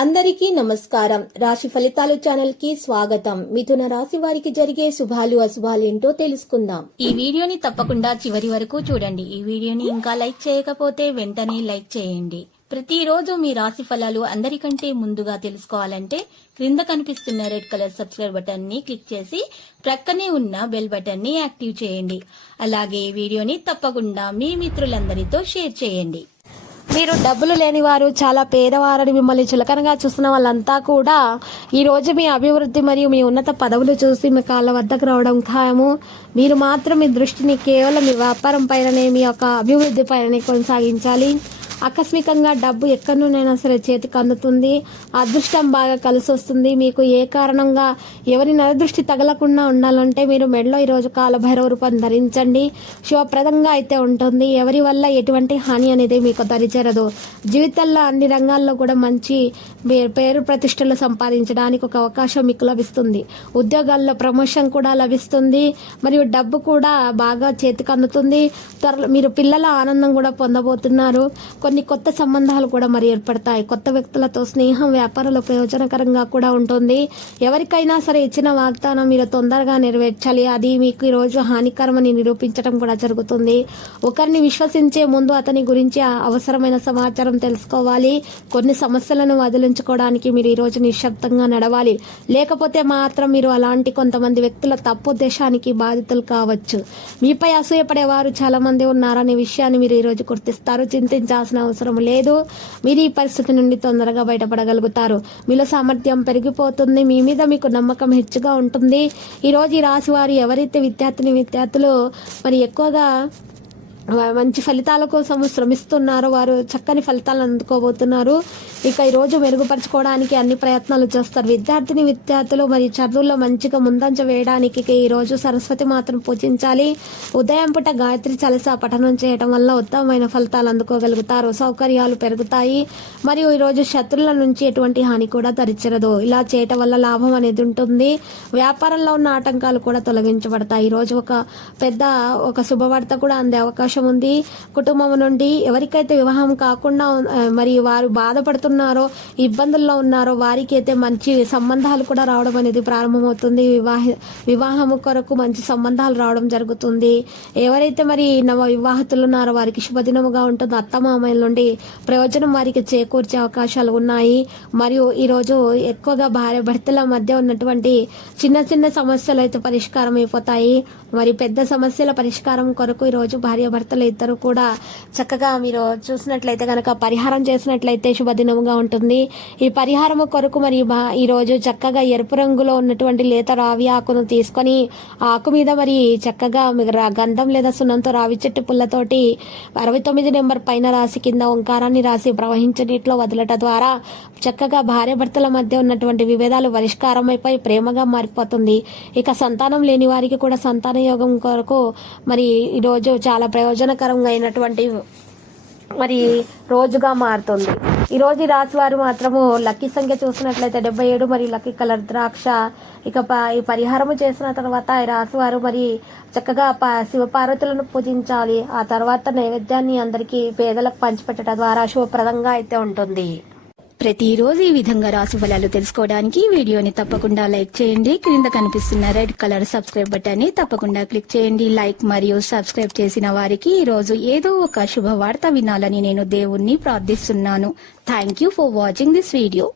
అందరికీ నమస్కారం. రాశి ఫలితాలు ఛానల్ కి స్వాగతం. మిథున రాశి వారికి జరిగే శుభాలు అశుభాలు ఏంటో తెలుసుకుందాం. ఈ వీడియోని తప్పకుండా చివరి వరకు చూడండి. ఈ వీడియోని ఇంకా లైక్ చేయకపోతే వెంటనే లైక్ చేయండి. ప్రతిరోజు మీ రాశి ఫలాలు అందరికంటే ముందుగా తెలుసుకోవాలంటే క్రింద కనిపిస్తున్న రెడ్ కలర్ సబ్స్క్రైబ్ బటన్ ని క్లిక్ చేసి ప్రక్కనే ఉన్న బెల్ బటన్ ని యాక్టివ్ చేయండి. అలాగే ఈ వీడియోని తప్పకుండా మీ మిత్రులందరితో షేర్ చేయండి. మీరు డబ్బులు లేని వారు, చాలా పేదవారని మిమ్మల్ని చులకనగా చూస్తున్న వాళ్ళంతా కూడా ఈ రోజు మీ అభివృద్ధి మరియు మీ ఉన్నత పదవులు చూసి మీ కాళ్ళ వద్దకు రావడం ఖాయము. మీరు మాత్రం మీ దృష్టిని కేవలం మీ వ్యాపారం పైననే, మీ యొక్క అభివృద్ధి పైననే కొనసాగించాలి. ఆకస్మికంగా డబ్బు ఎక్కడి నుండైనా సరే చేతికి అందుతుంది. అదృష్టం బాగా కలిసి వస్తుంది. మీకు ఏ కారణంగా ఎవరి నరదృష్టి తగలకుండా ఉండాలంటే మీరు మెడలో ఈరోజు కాలభైరవ రూపం ధరించండి. శుభప్రదంగా అయితే ఉంటుంది. ఎవరి వల్ల ఎటువంటి హాని అనేది మీకు దరిచేరదు. జీవితంలో అన్ని రంగాల్లో కూడా మంచి పేరు ప్రతిష్టలు సంపాదించడానికి ఒక అవకాశం మీకు లభిస్తుంది. ఉద్యోగాల్లో ప్రమోషన్ కూడా లభిస్తుంది. మరియు డబ్బు కూడా బాగా చేతికి అందుతుంది. మీరు పిల్లల ఆనందం కూడా పొందబోతున్నారు. కొన్ని కొత్త సంబంధాలు కూడా మరి ఏర్పడతాయి. కొత్త వ్యక్తులతో స్నేహం వ్యాపారంలో ప్రయోజనకరంగా కూడా ఉంటుంది. ఎవరికైనా సరే ఇచ్చిన వాగ్దానం మీరు తొందరగా నెరవేర్చాలి. అది మీకు ఈ రోజు హానికరమని నిరూపించడం కూడా జరుగుతుంది. ఒకరిని విశ్వసించే ముందు అతని గురించి అవసరమైన సమాచారం తెలుసుకోవాలి. కొన్ని సమస్యలను వదిలించుకోవడానికి మీరు ఈ రోజు నిశ్శబ్దంగా నడవాలి. లేకపోతే మాత్రం మీరు అలాంటి కొంతమంది వ్యక్తుల తప్పుద్దేశానికి బాధితులు కావచ్చు. మీపై అసూయపడేవారు చాలా మంది ఉన్నారనే విషయాన్ని మీరు ఈ రోజు గుర్తిస్తారు. చింతించాల్సిన అవసరం లేదు. మీరు ఈ పరిస్థితి నుండి తొందరగా బయటపడగలుగుతారు. మీలో సామర్థ్యం పెరిగిపోతుంది. మీ మీద మీకు నమ్మకం హెచ్చుగా ఉంటుంది. ఈ రోజు ఈ రాశి వారు ఎవరైతే విద్యార్థులు మరి ఎక్కువగా మంచి ఫలితాల కోసం శ్రమిస్తున్నారో వారు చక్కని ఫలితాలను అందుకోబోతున్నారు. ఇక ఈ రోజు మెరుగుపరచుకోవడానికి అన్ని ప్రయత్నాలు చేస్తారు. విద్యార్థులు మరి చదువుల్లో మంచిగా ముందంజ వేయడానికి ఈ రోజు సరస్వతి మాత్రం పూజించాలి. ఉదయం పూట గాయత్రి చలస పఠనం చేయడం వల్ల ఉత్తమమైన ఫలితాలు అందుకోగలుగుతారు. సౌకర్యాలు పెరుగుతాయి. మరియు ఈ రోజు శత్రువుల నుంచి ఎటువంటి హాని కూడా దరిచేరదు. ఇలా చేయటం వల్ల లాభం అనేది ఉంటుంది. వ్యాపారంలో ఉన్న ఆటంకాలు కూడా తొలగించబడతాయి. ఈ రోజు ఒక శుభవార్త కూడా అందే అవకాశం ఉంది. కుటుంబం నుండి ఎవరికైతే వివాహం కాకుండా మరి వారు బాధపడుతున్నారో, ఇబ్బందుల్లో ఉన్నారో వారికి అయితే మంచి సంబంధాలు కూడా రావడం అనేది ప్రారంభమవుతుంది. వివాహము కొరకు మంచి సంబంధాలు రావడం జరుగుతుంది. ఎవరైతే మరి నవ వివాహితులు ఉన్నారో వారికి శుభదినముగా ఉంటుంది. అత్తమామల నుండి ప్రయోజనం వారికి చేకూర్చే అవకాశాలు ఉన్నాయి. మరియు ఈ రోజు ఎక్కువగా భార్య భర్తల మధ్య ఉన్నటువంటి చిన్న చిన్న సమస్యలు అయితే పరిష్కారం అయిపోతాయి. మరి పెద్ద సమస్యల పరిష్కారం కొరకు ఈ రోజు భార్య భర్తలు ఇద్దరు కూడా చక్కగా మీరు చూసినట్లయితే కనుక పరిహారం చేసినట్లయితే శుభదినముగా ఉంటుంది. ఈ పరిహారము కొరకు మరి ఈ రోజు చక్కగా ఎరుపు రంగులో ఉన్నటువంటి లేత రావి ఆకును తీసుకొని ఆకు మీద మరి చక్కగా గంధం లేదా సున్నంతో రావి చెట్టు పుల్లతోటి 69 నెంబర్ పైన రాసి కింద ఓంకారాన్ని రాసి ప్రవహించే నీటిలో వదలట ద్వారా చక్కగా భార్య భర్తల మధ్య ఉన్నటువంటి విభేదాలు పరిష్కారం అయిపోయి ప్రేమగా మారిపోతుంది. ఇక సంతానం లేని వారికి కూడా సంతాన యోగం కొరకు మరి ఈ రోజు చాలా ప్రయోజనకరంగా అయినటువంటి మరి రోజుగా మారుతుంది. ఈ రోజు ఈ రాశి వారు మాత్రము లక్కీ సంఖ్య చూసినట్లయితే 77 మరియు లక్కీ కలర్ ద్రాక్ష. ఇక ఈ పరిహారము చేసిన తర్వాత ఈ రాశి వారు మరి చక్కగా శివపార్వతులను పూజించాలి. ఆ తర్వాత నైవేద్యాన్ని అందరికీ పేదలకు పంచిపెట్టడం ద్వారా శుభప్రదంగా అయితే ఉంటుంది. ప్రతిరోజు ఈ విధంగా రాశి ఫలాలు తెలుసుకోవడానికి వీడియోని తప్పకుండా లైక్ చేయండి. క్రింద కనిపిస్తున్న రెడ్ కలర్ సబ్స్క్రైబ్ బటన్ ని తప్పకుండా క్లిక్ చేయండి. లైక్ మరియు సబ్స్క్రైబ్ చేసిన వారికి ఈ రోజు ఏదో ఒక శుభవార్త వినాలని నేను దేవుణ్ణి ప్రార్థిస్తున్నాను. Thank you for watching this video.